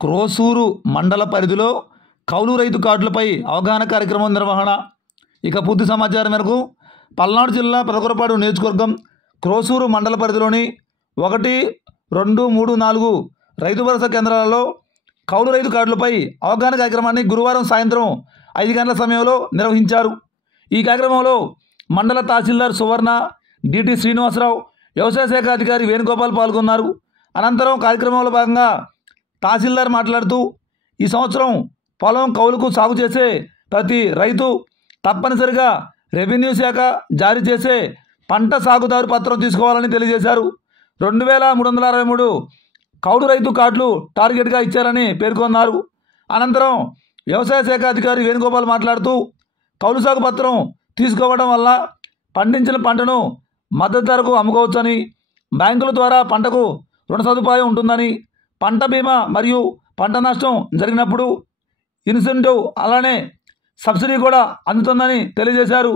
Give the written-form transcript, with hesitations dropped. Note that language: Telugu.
క్రోసూరు మండల పరిధిలో కౌలు రైతు కార్డులపై అవగాహన కార్యక్రమం నిర్వహణ. ఇక పూర్తి సమాచారం మేరకు పల్నాడు జిల్లా పెదకూరపాడు నియోజకవర్గం క్రోసూరు మండల పరిధిలోని 1, 2, 3, 4 రైతు భరోసా కేంద్రాలలో కౌలు రైతు కార్డులపై అవగాహన కార్యక్రమాన్ని గురువారం సాయంత్రం 5 గంటల సమయంలో నిర్వహించారు. ఈ కార్యక్రమంలో మండల తహసీల్దార్ సువర్ణ, డిటి శ్రీనివాసరావు, వ్యవసాయ శాఖ అధికారి వేణుగోపాల్ పాల్గొన్నారు. అనంతరం కార్యక్రమంలో భాగంగా తహసీల్దార్ మాట్లాడుతూ, ఈ సంవత్సరం పొలం కౌలుకు సాగు చేసే ప్రతి రైతు తప్పనిసరిగా రెవెన్యూ శాఖ జారీ చేసే పంట సాగుదారు పత్రం తీసుకోవాలని తెలియజేశారు. 2363 కౌలు రైతు కార్డులు టార్గెట్గా ఇచ్చారని పేర్కొన్నారు. అనంతరం వ్యవసాయ శాఖ అధికారి వేణుగోపాల్ మాట్లాడుతూ, కౌలు సాగు పత్రం తీసుకోవడం వల్ల పండించిన పంటను మద్దతు ధరకు అమ్ముకోవచ్చని, బ్యాంకుల ద్వారా పంటకు రుణ సదుపాయం ఉంటుందని, పంట బీమా మరియు పంట నష్టం జరిగినప్పుడు ఇన్సెంటివ్ అలానే సబ్సిడీ కూడా అందుతుందని తెలియజేశారు.